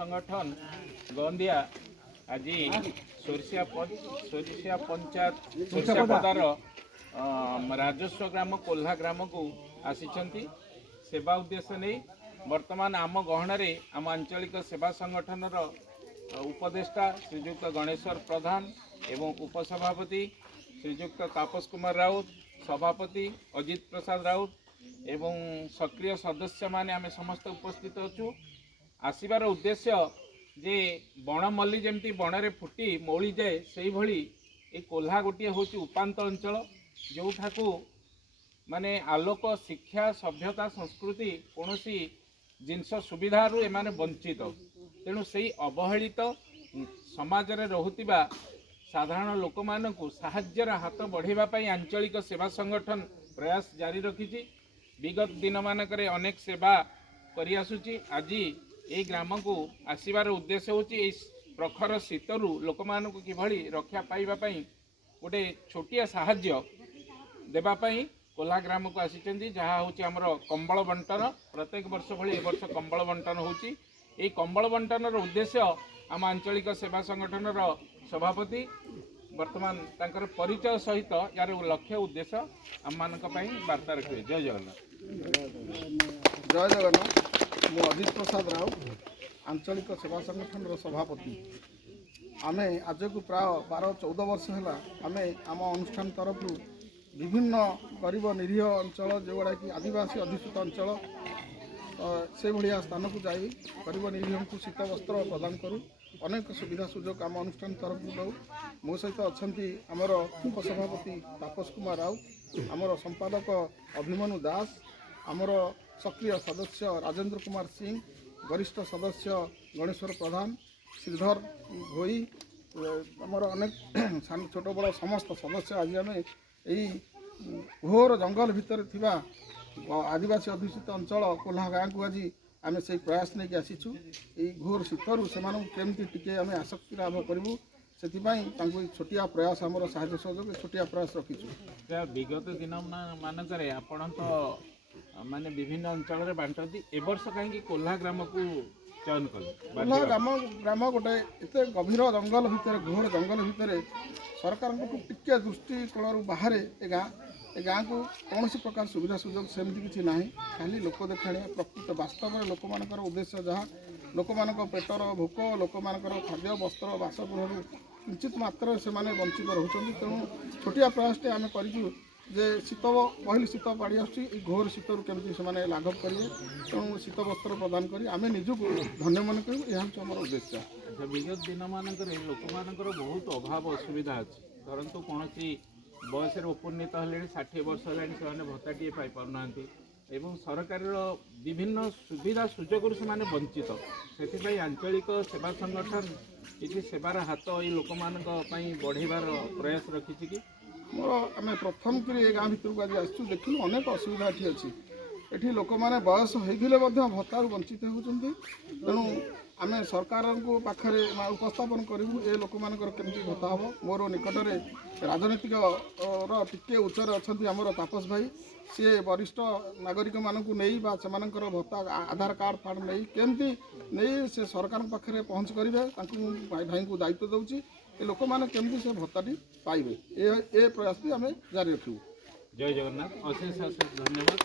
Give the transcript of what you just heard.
संगठन गंदिया आज सोरिसिया पंचायत सोरिसिया पदार राजस्व ग्राम कोल्हा ग्राम को आसी सेवा उद्देश्य नहीं वर्तमान आम गहन आम आंचलिक सेवा संगठन उपदेष्टा श्रीजुक्त गणेश्वर प्रधान एवं उपसभापति श्रीजुक्त तापस कुमार राउत सभापति अजित प्रसाद राउत एवं सक्रिय सदस्य माने आमे समस्त उपस्थित अच्छु। आसबार उद्देश्य जे बण मल्ली जमती बण में फुटी मौली जाए से भली ये कोल्हा गोटे हूँ उपात अंचल जो ठाकू माने आलोक शिक्षा सभ्यता संस्कृति कौन जिनस सुविधारू एमाने वंचित तेणु से अवहेलित समाज रे रहुतिबा साधारण लोक मानकु साहाय्यर हाथ बढ़ावाई आंचलिक सेवा संगठन प्रयास जारी रखी। विगत दिन मानकरे अनेक सेवा करि आसुची। आज ये ग्राम को आसबार उद्देश्य हूँ प्रखर शीतरु लोक मानकु किभली रक्षा पाइबापी गोटे छोटिया साहाय्य देवाई कोल्हा ग्राम को आसी जहाँ हूँ आमर कंबल बंटन प्रत्येक वर्ष भली ए वर्ष कंबल बंटन होची। ये कंबल बंटन उद्देश्य आम आंचलिक सेवा संगठन सभापति वर्तमान तांकर परिचय सहित यार लक्ष्य उद्देश्य आम मानक वार्ता रखिए। जय जगन्नाथ। जय जगन्नाथ। मु अजित प्रसाद राव आंचलिक सेवा संगठन सभापति। आमे आज को प्राय 12-14 वर्ष है आमे आम अनुष्ठान तरफ विभिन्न गरीब निरीह अंचल जोगुड़ा कि आदिवासी अधिष्ठित अंचल से भाया स्थान को जाई गरीब निरीह को शीत वस्त्र प्रदान करूँ। अनेक सुविधा सुजोग आम अनुष्ठान तरफ दौ। मो सहित अच्छा आमर उपसभापति तापस कुमार राउत आमर संपादक अभिमन्यु दास आमर सक्रिय सदस्य राजेंद्र कुमार सिंह वरिष्ठ सदस्य गणेश्वर प्रधान श्रीधर भोई आमर अनेक छोट बड़ समस्त सदस्य आज आम यही घोर जंगल भितर थिबा आदिवासी अधिष्ठित अंचल कोल्हा गाँ को आज आम से प्रयास नहीं आसीचु। घोर शीतरु से केमती टिके आम आसक्ति लाभ करूँ से छोटिया प्रयास आमर साहाय्य सहयोग छोटिया प्रयास रखीचु। विगत दिन मानक आपण तो माने विभिन्न अंचल में बांटती ए वर्ष कहीं कोल्हा ग्राम को चयन कले? कोल्हा ग्राम गोटे एत गभीर जंगल भितर घोर जंगल भितर सरकार टिके दृष्टिकोण बाहर ए गाँ को कौन प्रकार सुविधा सुजोग सेमती किसी ना खाली लोक देखाणिया प्रकृत वास्तव में लोक मान उद्देश्य जहाँ लोक मान पेटर भोक लोक मान खाद्य वस्त्र बासगृह किंचित मात्र से वंचित रोचते। तेणु छोटिया प्रयास आम करूँ जे शीत पहली शीत पाड़ी आसूँ घोर शीतर केमती से लाघव करेंगे। तेणु शीत वस्त्र प्रदान कर आम निजक धन्य मन करूँ यह हूँ आम उद्देश्य। विगत दिन मानक लोक मान बहुत अभाव असुविधा अच्छी धरतु कौन बयस उपनीत हेले 60 वर्ष है भत्ताटे पाईपारना एवं सरकार विभिन्न सुविधा सुजोग से वंचित से आंचलिक सेवा संगठन किसी सेवार हाथ ये लोक मान बढ़ेबार प्रयास रखी कि मोर आम प्रथम कर गाँ भर को आज आसू देखिलु अनेक असुविधा ये अच्छी ये लोक मैंने बयस होते भत्तार वंचित होती। तेणु आम सरकार को पाखरे उपस्थापन करूँ ए लोक मानकर केमती भत्ता हम। मोर निकट में राजनीतिक टिके उच्चर अच्छा आमर तापस भाई सी वरिष्ठ नागरिक मानक नहीं भत्ता आधार कार्ड फार्ड नहीं केमती नहीं से सरकार पाखे पहुँच करेंगे भाई को दायित्व दूसरी ए लोक मैंने केमती से भत्ताटी पाइबे ए प्रयास भी आम जारी रखू। जय जगन्नाथ। अशेष अशेष धन्यवाद।